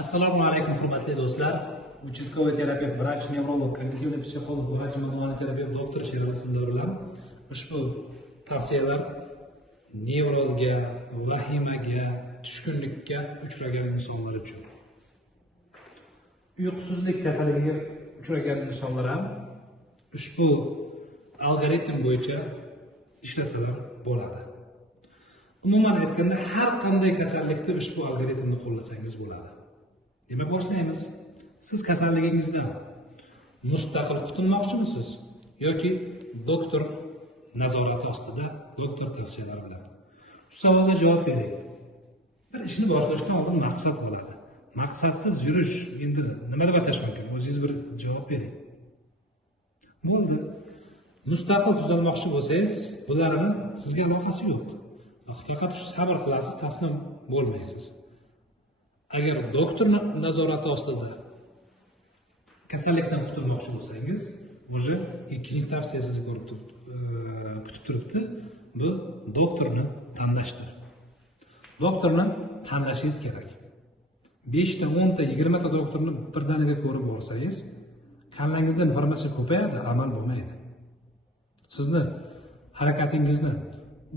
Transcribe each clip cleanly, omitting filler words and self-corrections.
Assalomu alaykum hurmatli do'stlar. Uchastkovoy terapevt, vrach, nevrolog, kognitivniy psixolog, vrach, manual terapevt doktor Sherali Sindorlar ushbu tavsiyalar nevrozga, vahimaga, tushkunlikka uchragan insonlar uchun. Uyqusizlik kasalligiga uchragan insonlar ham ushbu algoritm bo'yicha ishlasalar bo'ladi. Umuman aytganda har qanday kasallikda ushbu algoritmni qo'llasangiz bo'ladi. Demak, boshlaymiz. Siz kasalligingizdan mustaqil qutulmoqchimisiz yoki doktor nazorati ostida, doktor tavsiyalari bilan? Bu savolga javob bering. Bir ishni boshlashdan oldin maqsad bo'ladi. Maqsadsiz yurish endi nima deb atash mumkin? O'zingiz bir javob bering. Bo'ldi. Mustaqil tuzalmoqchi bo'lsangiz, bularning sizga aloqasi yo'q. Faqat shu sabr qilasiz, taslim bo'lmaysiz. Agar doktor nazorati ostida kasallikdan qutulmoqchi bo'lsangiz, o'sha ikkinchi tavsiya sizni kutib turibdi. Bu doktorni tanlashdir. Doktorni tanlashingiz kerak. 5 ta, 10 ta, 20 ta doktorni birdaniga ko'rib borsangiz, kallangizda informatsiya ko'payadi, amal bo'lmaydi. Sizni harakatingizni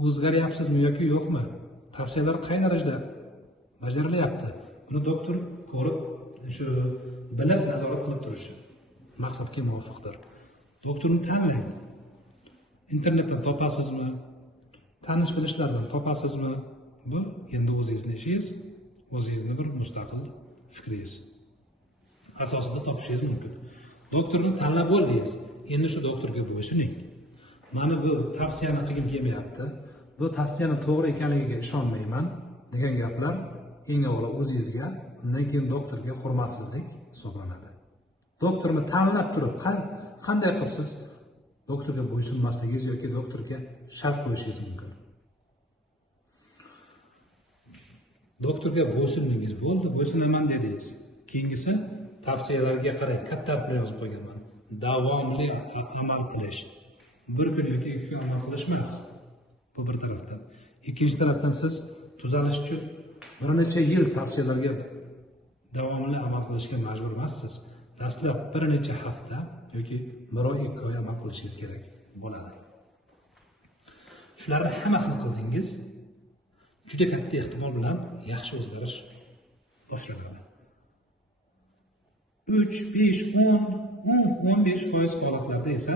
o'zgaryapsizmi yoki yo'qmi? Tavsiyalar qay darajada bajarilyapti? Buni doktor ko'rib, shu bilib nazorat qilib turishi maqsadga muvofiqdir. Doktorni tanlang. Internetdan topasizmi? Tanish-bilishlardan topasizmi? Bu endi o'zingizning ishingiz, o'zingizning bir mustaqil fikringiz asosida topishingiz mumkin. Doktorni tanlab bo'ldingiz. Endi shu doktorga bo'ysuning. Mana bu tavsiyani qilgim kelmayapti. Bu tavsiyaning to'g'ri ekanligiga ishonmayman degan gaplar eng avvalo o'zingizga, undan keyin doktorga hurmatsizlik hisoblanadi. Doktorni tanlab turib, qanday qilib siz doktorga bo'ysunmasligingiz yoki doktorga shart qo'yishingiz mumkin. Doktorga bo'ysunmangiz, bo'ldi, bo'ysunaman dedingiz. Keyingisi tavsiyalarga qarang, katta harf bilan yozib qo'yganman. Davomli amal qilish. Bir kun yoki 2 kun amal qilish emas. Bu bir tarafdan. Ikkinchi tarafdan siz tuzalish uchun bir necha yil tavsiyalarga davomli amal qilishga majbur emassiz. Dastlab bir necha hafta yoki 1 oy, 2 oy amal qilishingiz kerak bo'ladi. Shularning hammasini qildingiz, juda katta ehtimol bilan yaxshi o'zgarish boshlanadi. 3, 5, 10, 15% holatlarda esa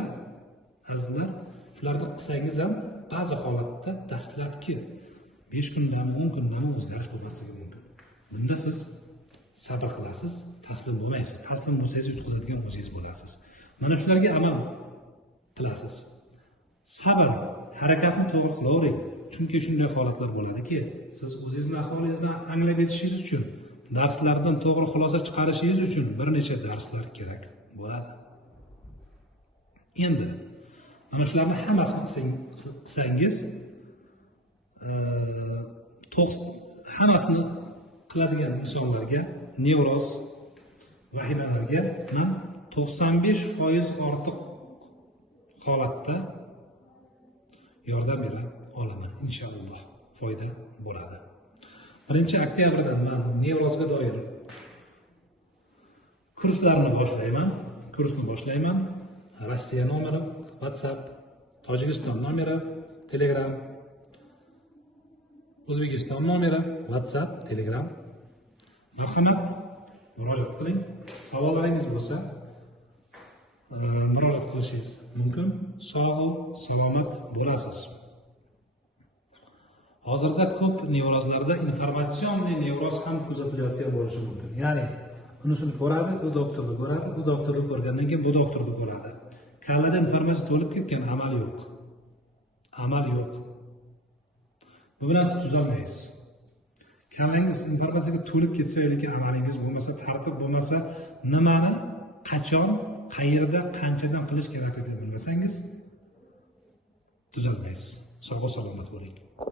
azizlar, shularni qilsangiz ham ba'zi holatda dastlabki 5 kundan, 10 kundan o'zgarish bo'lmasligi mumkin. Bunda siz sabr qilasiz, taslim bo'lmaysiz. Taslim bo'lsangiz yutqazadigan o'zingiz bo'lasiz. Mana shularga amal qilasiz. Sabr, harakatni to'g'ri qilavering. Chunki shunday holatlar bo'ladiki, siz o'zingizning ahvolingizni anglab yetishingiz uchun, darslardan to'g'ri xulosa chiqarishingiz uchun bir necha darslar kerak bo'ladi. Endi mana shularni hammasini qilsangiz, hammasini qiladigan insonlarga, nevroz, vahimalarga man 95% ortiq holatda yordam bera olaman. Inshaalloh foyda bo'ladi. 1-oktyabrdan men nevrozga doir kurslarni boshlayman. Rossiya nomeri, WhatsApp, Tojikiston nomeri, Telegram, O'zbekiston nomeri, WhatsApp, Telegram. Marhamat, murojaat qiling. Savollaringiz bo'lsa, murojaat qilishingiz mumkin. Sog' salomat bo'lasiz. Hozirda ko'p nevrozlarda informatsion nevroz ham kuzatilayotgan bo'lishi mumkin. Ya'ni unisini ko'radi, u doktorni ko'radi, u doktorni ko'rgandan keyin bu doktorni ko'radi. Kallada informatsiya to'lib ketgan, amal yo'q. Bu bilan siz tuzalmaysiz. Kallangiz informatsiyaga to'lib ketsa yoki amalingiz bo'lmasa, tartib bo'lmasa, nimani, qachon, qayerda, qanchadan qilish kerakligini bilmasangiz tuzalmaysiz. Sog' salomat bo'ling.